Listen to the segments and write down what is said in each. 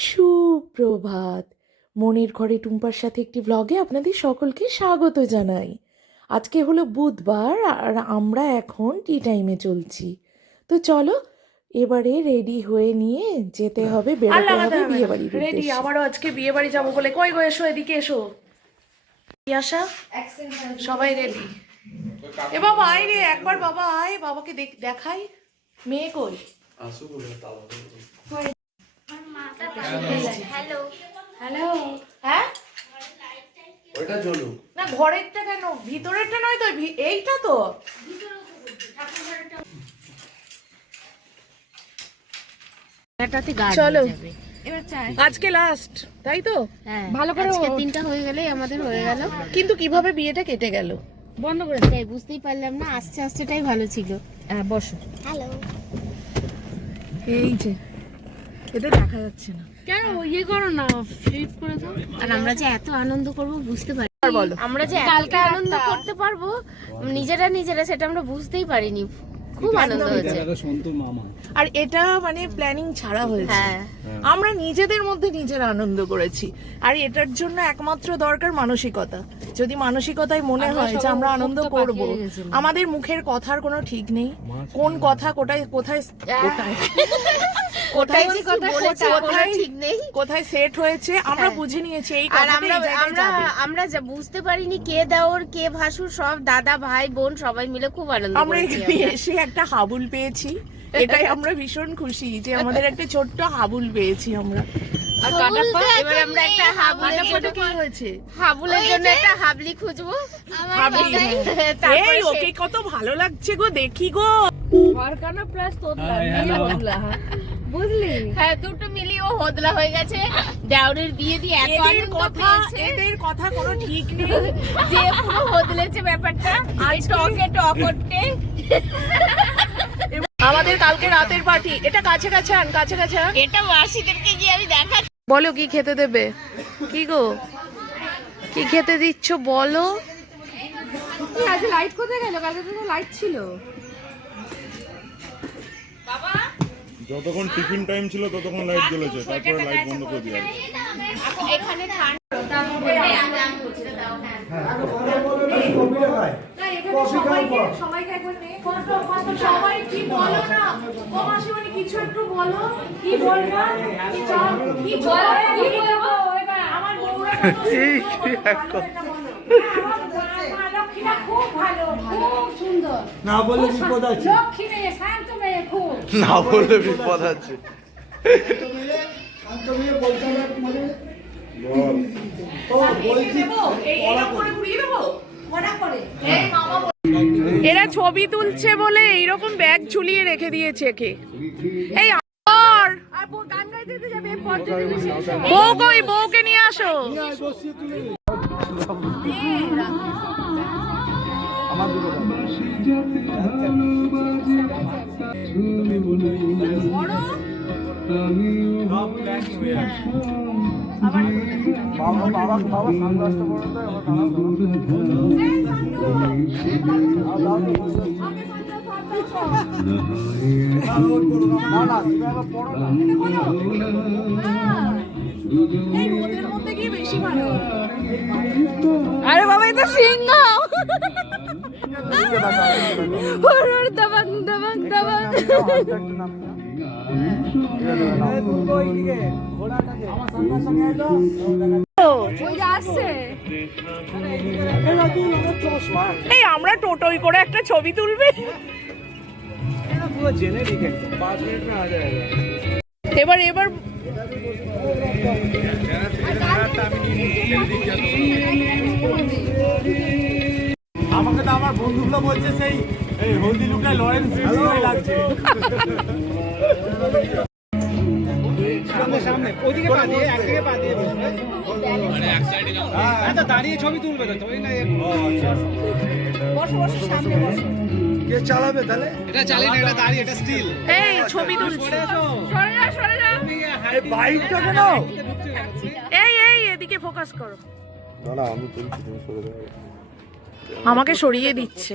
সুপ্রভাত। মনের ঘরে টুম্পার সাথে একটি ব্লগে আপনাদের সকলকে স্বাগত জানাই। আজকে হলো বুধবার আর আমরা এখন টি টাইমে চলছি। তো চলো এবারে রেডি হয়ে নিয়ে যেতে হবে, বেরোতে হবে বিয়ে বাড়ির রেডি। উদ্দেশ্যে। আবারও আজকে বিয়ে বাড়ি যাবো বলে কই গো, এসো এদিকে এসো। আসা সবাই রেডি। এ বাবা আয় রে একবার, বাবা আয়, বাবাকে দেখাই। মেয়ে কই? Hello hello. হ্যাঁ ওইটা জ্বলুক না, ঘরেরটা কেন, ভিতরেরটা নয় তো, এইটা তো। চলো আজকে লাস্ট, তাই তো? ভালো করে আজকে 3টা হয়ে গেলেই আমাদের হয়ে গেল। কিন্তু কিভাবে বিয়েটা কেটে গেল বন্ধ করে তাই বুঝতেই পারলাম না, আস্তে আস্তেটাই ভালো ছিল। বসো। হ্যালো। এই যে এদের দেখা যাচ্ছে না কেন ইয়ে করো না, ফ্লিপ করে দাও। আর আমরা যে এত আনন্দ করব বুঝতে পারি, বলো। আমরা যে কালকে আনন্দ করতে পারবো নিজেরা সেটা আমরা বুঝতেই পারিনি। খুব আনন্দ হয়েছে। আর এটা মানে প্ল্যানিং ছাড়া হয়েছে। হ্যাঁ, আমরা নিজেদের মধ্যে নিজের আনন্দ করেছি। আর এটার জন্য একমাত্র দরকার মানসিকতা। যদি মানসিকতায় মনে হয় যে আমরা আনন্দ করব, আমাদের মুখের কথার কোনো ঠিক নেই, কোন কথা কোথায় কোথায় কোথায় কোথায় ঠিক নেই, কোথায় সেট হয়েছে আমরা বুঝে নিয়েছি। এই আর কথাটা আমরা যা বুঝতে পারিনি কে দেওর কে ভাসুর, সব দাদা ভাই বোন সবাই মিলে খুব আনন্দ আমরা করেছি। এখানে এসে একটা হাবুল পেয়েছি, এটাই আমরা ভীষণ খুশি যে আমাদের একটা ছোট্ট হাবুল পেয়েছি আমরা। এবার আমরা একটা হাবুলের জন্য কি হয়েছে, হাবুলের জন্য একটা হাবলি খুঁজবো। হাবলি, তারপরে এই ওকে কত ভালো লাগছে গো, দেখি গো। বুঝলি, হ্যাঁ দুটো মিলিয়ে ও হোদলা হয়ে গেছে। দেওরের বিয়ে দিয়ে এত আনন্দ পেয়েছে, এদের কথা কোনো ঠিক নেই যে পুরো হোদলেছে ব্যাপারটা। আর টকে টকটে আমাদের কালকে রাতের পার্টি। এটা কাছে কাছে আন, কাছে কাছে আন। এটা মাসিদেরকে গিয়ে আমি দেখাচ্ছি। বলো কি খেতে দেবে? কি গো, কি খেতে দিচ্ছ বলো? আজ লাইট কোথায় গেল? কালকে তো লাইট ছিল। যতক্ষণ টিফিন টাইম ছিল ততক্ষণ লাইট জ্বলেছে, তারপরে লাইট বন্ধ করে দিয়ে এখানে সবাই কি বলো না, ও মাসিমণি কিছু একটু বলো। কি বলবা? কি চল, কি বলবো? আমার বউরা খুব ভালো, খুব সুন্দর। না বললে বিপদ আছে, লক্ষ্মী মেয়ে, শান্ত মেয়ে, খুব না বললে বিপদ আছে। শান্ত মেয়ে বলতে হবে মানে এইরকম করে ঘুরিয়ে দেবো। মনে করে এরা ছবি তুলছে বলে এইরকম ব্যাগ ঝুলিয়ে রেখে দিয়েছে কে? এই গান গাইতে যাবে, পর্যটন শেষ হবে। বউ কই, বউকে নিয়ে আসো। এই রোদের মধ্যে গিয়ে বেশি ভালো। আরে বাবা, এটা সিংহ। দাবাং দাবাং দাবাং। এই আমরা টোটোই করে একটা ছবি তুলবে। এবার আমাকে তো আমার বন্ধুগুলো বলছে সেই হলদি লুকটা লরেন্স লাগছে। সামনে ওদিকে পা দিয়ে, একদিকে পা দিয়ে মানে এক সাইডে যাও। হ্যাঁ তো দাঁড়িয়ে ছবি তুলবে তো ওই না। বসো বসো, সামনে বসো। কে চালাবে তাহলে? এটা চালিয়ে না, এটা দাঁড়িয়ে, এটা স্টিল। এই ছবি তুলছি। সরে যা। এই বাইকটা কেন? এই এদিকে ফোকাস করো। না না, আমি তুলছি, তুমি সরে যাও। আমাকে সরিয়ে দিচ্ছে।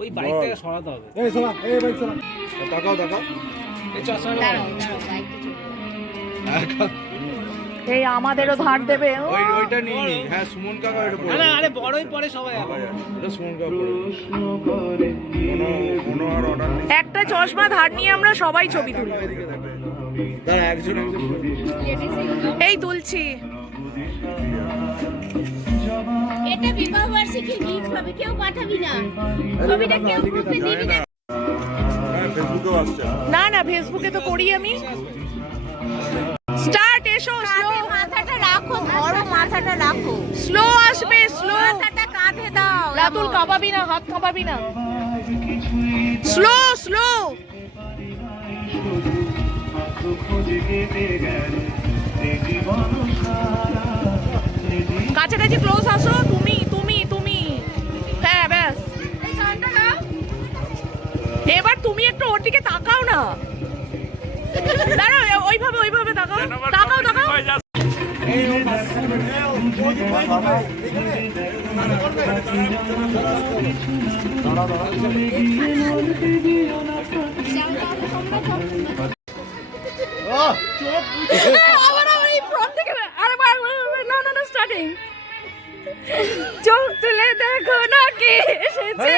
ওই বাইকটাকে সরাতে হবে। এই সরা, এই বাইক সরা। তাকাও তাকাও। দাঁড়াও বাইকটা এই আমাদেরও ধার দেবে ওইটা নিয়ে নি। হ্যাঁ সুমন কাকা এটা পড়ে। আরে বড়ই পড়ে সবাই আবার। এটা সুমন কাকা পড়ে। কোনো আর অর্ডার নেই। একটা চশমা ধার নিয়ে আমরা সবাই ছবি তুলবো। তার একজন এই তুলছি। এটা বিবাহ বার্ষিকীর গিফট হবে, কেউ পাঠাবি না ছবিটা, কেউ গ্রুপে দিবি না। হ্যাঁ ফেসবুকেও আসছে। না না ফেসবুকে তো করি আমি। স্টার্ট, এসো স্লো। মাথাটা রাখো, ধরো মাথাটা রাখো, স্লো আসবে, স্লো। মাথাটা কাঁধে দাও। রাতুল কাঁপাবি না, হাত কাঁপাবি না। Slow slow. কাছাকাছি ক্লোজ আসো, তুমি তুমি তুমি। হ্যাঁ ব্যাস, এবার তুমি একটু ওর দিকে তাকাও না। দাঁড়াও, ওইভাবে ওইভাবে তাকাও, তাকাও তাকাও। আবার আবার এই ফ্রন্ট থেকে আরেকবার, না না না স্টার্টিং। চোখ তুলে দেখো না কে এসেছে।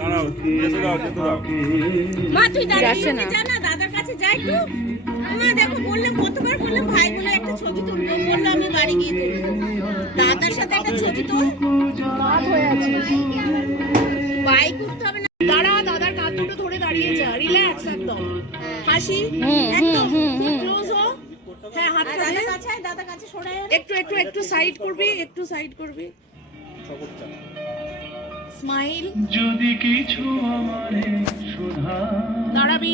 দাঁড়াও, যেতে দাও, যেতে দাও। মা তুই দাঁড়িয়ে যা না, দাদার কাছে যাই তো। মা দেখো বললাম, কতবার বললাম ভাই বলে একটা ছবি তুলবো, বললো আমি বাড়ি গিয়ে তুলবো। দাদার সাথে একটা ছবি তো রাত হয়ে আছে। বাইক উঠতে হবে না। দাঁড়া, দাদার কাঁধ দুটো ধরে দাঁড়িয়ে যা, রিল্যাক্স একদম। হাসি একদম, খুব ক্লোজ হো। হ্যাঁ হাতটা দে। দাদার কাছে আয়, দাদার কাছে সরে আয়। একটু একটু একটু সাইড করবি, একটু সাইড করবি। স্মাইল। যদি কিছু আমারে শোধা দাঁড়াবি।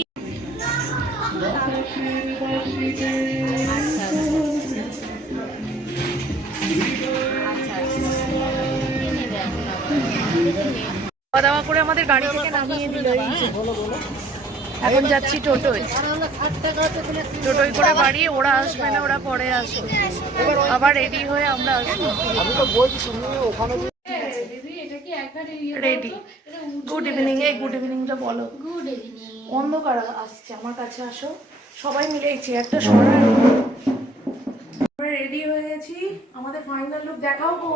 খাওয়া দাওয়া করে আমাদের গাড়ি থেকে নামিয়ে দিল। এই যে এখন যাচ্ছি টোটোয়। টোটোয় করে বাড়ি, ওরা আসবে না, ওরা পরে আসবে। আবার রেডি হয়ে আমরা আসবো। রেডি। Good evening. এই গুড ইভিনিংটা বলো। Good evening. অন্ধকার আসছে, আমার কাছে আসো। সবাই মিলে এই চেয়ারটা সরাই। আমরা রেডি হয়ে গেছি, আমাদের ফাইনাল লুক দেখাও গো।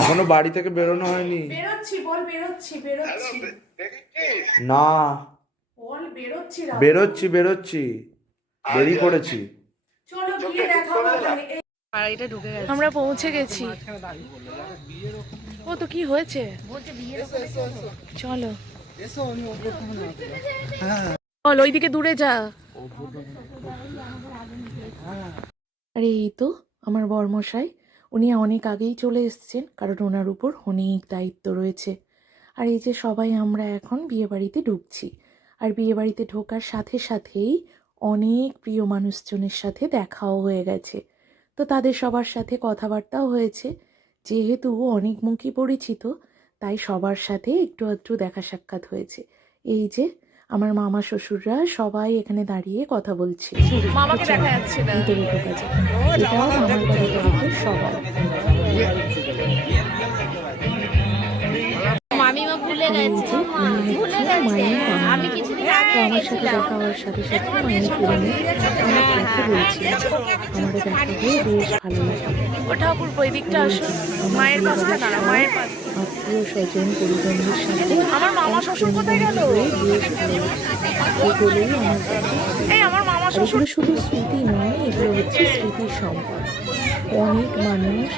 এখনো বাড়ি থেকে বেরোনো হয়নি। বেরোচ্ছি, বল বেরোচ্ছি, বেরোচ্ছি। না বল বেরোচ্ছি, বেরোচ্ছি বেরোচ্ছি, দেরি করেছি। চলো গিয়ে দেখাও। আমরা পৌঁছে গেছি। ও তো কি হয়েছে, চলো চল ওইদিকে দূরে যা। আরে এই তো আমার বরমশাই, উনি অনেক আগেই চলে এসেছেন, কারণ ওনার উপর অনেক দায়িত্ব রয়েছে। আর এই যে সবাই আমরা এখন বিয়েবাড়িতে ঢুকছি। আর বিয়েবাড়িতে ঢোকার সাথে সাথেই অনেক প্রিয় মানুষজনের সাথে দেখাও হয়ে গেছে। তো তাদের সবার সাথে কথাবার্তাও হয়েছে। যেহেতু অনেক মুখই পরিচিত, তাই সবার সাথে একটু আধটু দেখা সাক্ষাৎ হয়েছে। এই যে আমার মামা শ্বশুররা সবাই এখানে দাঁড়িয়ে কথা বলছে। মামাকে দেখা যাচ্ছে না, ভিতরে ঢোকা যায়। এটাও মামার বাড়ির সবাই। মামিমা ভুলে গেছে, ভুলে গেছে। আমি কিছুদিন আগে আমার সাথে দেখা হওয়ার সাথে সাথে মায়ের পুরানো আমার কথা বলছি। আমাদের দেখা হয়ে বেশ ভালো লাগে। ও ঠাকুর বৈদিকটা আসো, মায়ের পাশে দাঁড়া, মায়ের পাশে। আত্মীয় স্বজন পরিজনদের সাথে আমার মামা শ্বশুর কোথায় গেল? বেশ ভালো লাগে। এগুলোই আমার কাছে। এই আমার মামা আর শ্বশুর। এগুলো শুধু স্মৃতি নয়, এগুলো হচ্ছে স্মৃতির সম্পদ। অনেক মানুষ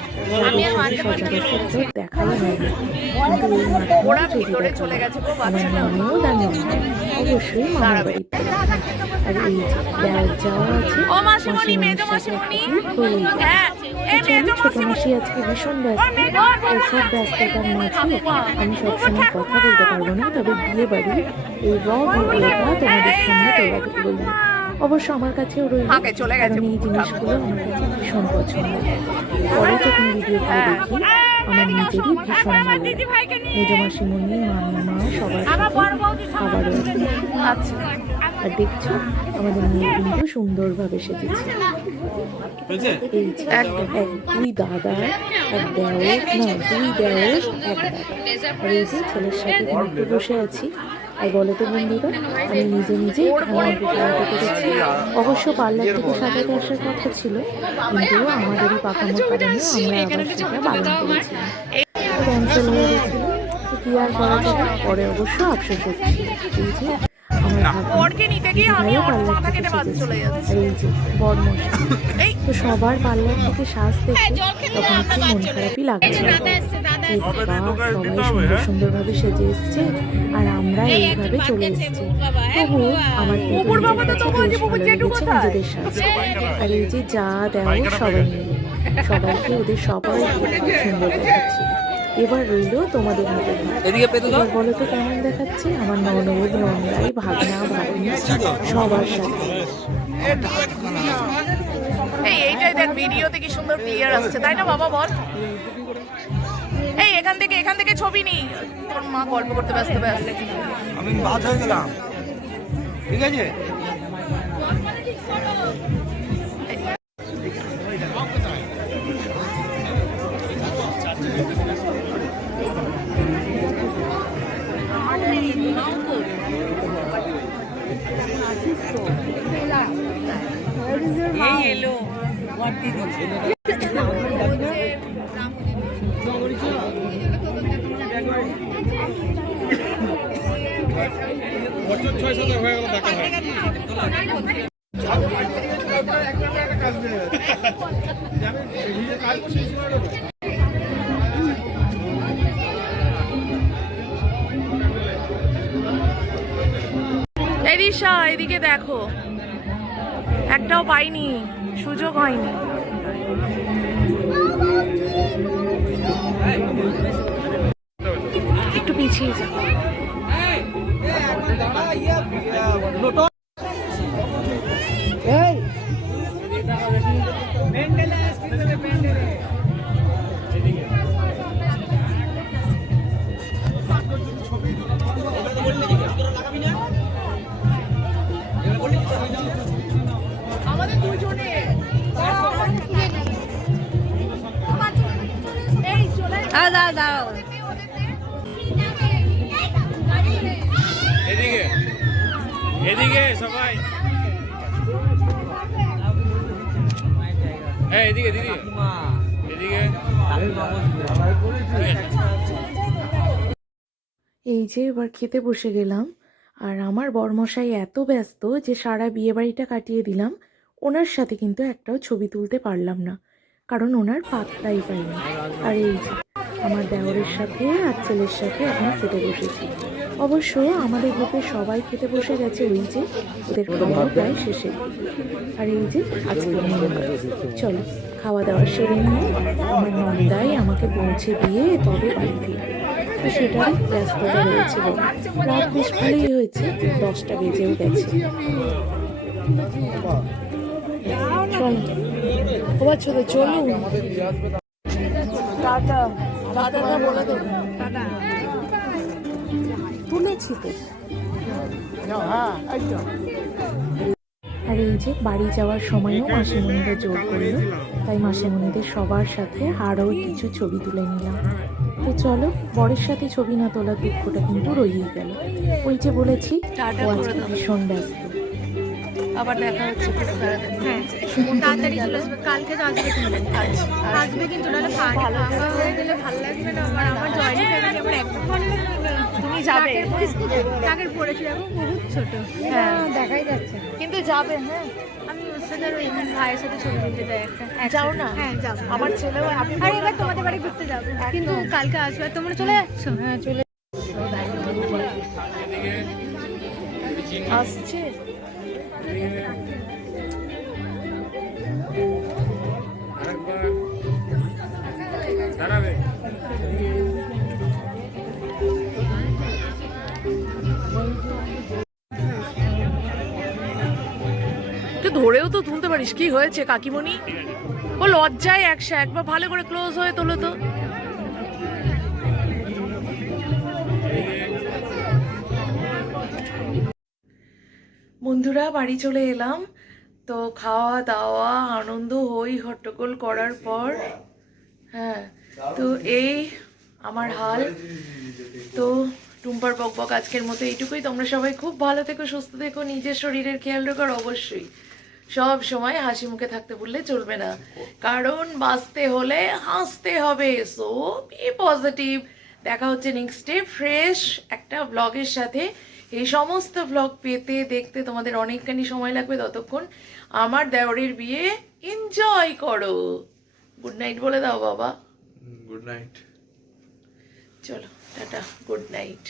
ওদের সাথে সচরাচর দেখাই হয়নি, কিন্তু এই মাধ্যমে ওরা যদি ভিতরে দেখা চলে হয়, গেছে গো, আমার বাচ্চাটা। মামিও দাঁড়িয়ে অবশ্যই মামার বাড়িতে। আর এই যে দেওয়ার যাওয়া আছে, ও মাসিমণি, মাসিমণির মেজো সাথে মাসিমণি। একটা ট্রিপ হয়েই গেছে। হ্যাঁ, এই চলো, মেজো ছোট মাসিমণি। মাসি আজকে ভীষণ ব্যস্ত। এই সব ব্যস্ততার মাঝে আমি সবসময় কথা বলতে পারবো না, তবে বিয়ে বাড়ির এই র ভিডিওটা তোমাদের সামনে তোলা রইল। অবশ্য আমার কাছেও রইল, আগে চলে গেছে। কারণ এই জিনিসগুলো আমার কাছে ভীষণ পছন্দ। পরে যখন ভিডিওগুলো দেখি আমার নিজেরই ভীষণ ভালো লাগে। মেজ মাসিমণি, মামিমা সবার সাথে খাবারও আছে। আচ্ছা, আর দেখছো আমাদের মেয়ে কিন্তু সুন্দরভাবে সেজেছে। এই যে দুই দাদা, এক দেওর, না দুই দেওর, এক দাদা। আর এই যে ছেলের সাথে আমি একটু বসে আছি। আর বলো তো বন্ধুরা, আমি নিজে নিজে করেছি। অবশ্য পার্লার থেকে সাজাতে আসার কথা ছিল, কিন্তু আমাদেরই পাকামোর কারণে আমরা আবার সেটা পালন করেছিলাম। ক্যান্সেল হয়ে গেছিল, তো কি আর করা যাবে। পরে অবশ্য আফসোস হচ্ছে। এই যে আমার বরকে নিতে গিয়ে আমি আমার মাথা কেটে বাদ চলে যাচ্ছি। আর এই যে বরমশাই, তো সবার পার্লার থেকে সাজ দেখে তখন একটু মন খারাপই লাগছিল। সবাই সুন্দরভাবে সেজে এসছে আর আমরা এইভাবে চলে এসেছি। তবু আমার কিন্তু নিজের কাছে বেশ ভালো লেগেছে নিজেদের সাজ। আর এই যে যা দেওয়া সবাই মিলে সবাইকে ওদের সবাইকে খুব সুন্দর দেখাচ্ছে। এবার রইল তোমাদের হাতে। এবার বলো তো কেমন দেখাচ্ছে আমার ননদ, নন্দাই, ভাগনা, ভাগ্নি সবার সাথে। এইটাই দেখ, ভিডিওতে কি সুন্দর ক্লিয়ার আসছে, তাই না বাবা বল? এই এখান থেকে ছবি নি, তোর মা গল্প করতে ব্যস্ত ব্যস্ত। আমি বাদ হয়ে গেলাম, ঠিক আছে? বছর 6-7 হয়ে গেল দেখা হয়। এরিশা এদিকে দেখো, একটাও পাইনি, সুযোগ হয়নি। একটু পিছিয়ে যা। আমাদের দুজনে দাঁড়াও এদিকে এদিকে সবাই, এদিকে দিদি, এদিকে। এই যে এবার খেতে বসে গেলাম। আর আমার বরমশাই এত ব্যস্ত যে সারা বিয়ে বাড়িটা কাটিয়ে দিলাম, ওনার সাথে কিন্তু একটাও ছবি তুলতে পারলাম না, কারণ ওনার পাত্তাই পাইনি। আর এই যে আমার দেওরের সাথে আর ছেলের সাথে এখন খেতে বসেছি। অবশ্য আমাদের গ্রুপে সবাই খেতে বসে গেছে, ওই যে ওদের খাওয়া প্রায় শেষে। আর এই যে আজকে চলো খাওয়া দাওয়া সেরে নিয়ে আমার নন্দাই আমাকে পৌঁছে দিয়ে তবে বাড়ি ফিরবে। তো সেটাই ব্যস্ততা রয়েছে। রাত বেশ ভালোই হয়েছে, 10টা বেজেও গেছে। চল ও বাচ্চা চলুন, টাটা টাটা বলে দেবো। তুলেছি তো। আর এই যে বাড়ি যাওয়ার সময়ও মাসিমণিরা জোর করলো, তাই মাসিমণিদের সবার সাথে আরও কিছু ছবি তুলে নিলাম। তো চলো, বরের সাথে ছবি না তোলার দুঃখটা কিন্তু রয়েই গেল। ওই যে বলেছি ও আজকে ভীষণ ব্যস্ত। আবার দেখা হচ্ছে খুব তাড়াতাড়ি। হ্যাঁ তাড়াতাড়ি চলে আসবে, কালকে তো আসবে কিন্তু। আসবে কিন্তু, নাহলে ফাঁকা হয়ে গেলে ভালো লাগবে না। আর আমার জয়েন্ট ফ্যামিলি, আমার একদম ভালো লাগবে না। তুমি যাবে? আগের পড়েছি এখন বহুত ছোট, হ্যাঁ দেখাই যাচ্ছে। কিন্তু যাবে। হ্যাঁ আমি ওর সাথে আর ওই ভাইয়ের সাথে ছবি তুলতে যাই একটা। যাও না? হ্যাঁ যাবো। আমার ছেলেও আমি আর এবার তোমাদের বাড়ি ঘুরতে যাবো, কিন্তু কালকে আসবে। আর তোমরা চলে যাচ্ছ? হ্যাঁ চলে আসছে। দাঁড়াবে। তুই ধরেও তো তুলতে পারিস, কি হয়েছে কাকিমণি? ও লজ্জায় একবার ভালো করে ক্লোজ হয়ে তোলো তো। বন্ধুরা বাড়ি চলে এলাম। তো খাওয়া দাওয়া আনন্দ হই হট্টগোল করার পর, হ্যাঁ তো এই আমার হাল। তো টুম্পার বকবক আজকের মতো এইটুকুই। তোমরা সবাই খুব ভালো থেকো, সুস্থ থেকো, নিজের শরীরের খেয়াল রেখো, আর অবশ্যই সব সময় হাসি মুখে থাকতে বললে চলবে না, কারণ বাঁচতে হলে হাসতে হবে। So be positive. দেখা হচ্ছে নেক্সটে ফ্রেশ একটা ব্লগের সাথে। এই সমস্ত ব্লগ পেতে দেখতে তোমাদের অনেকখানি সময় লাগবে, ততক্ষণ আমার দেওরের বিয়ে এনজয় করো। গুড নাইট বলে দাও বাবা। Good night. চলো টাটা, গুড নাইট।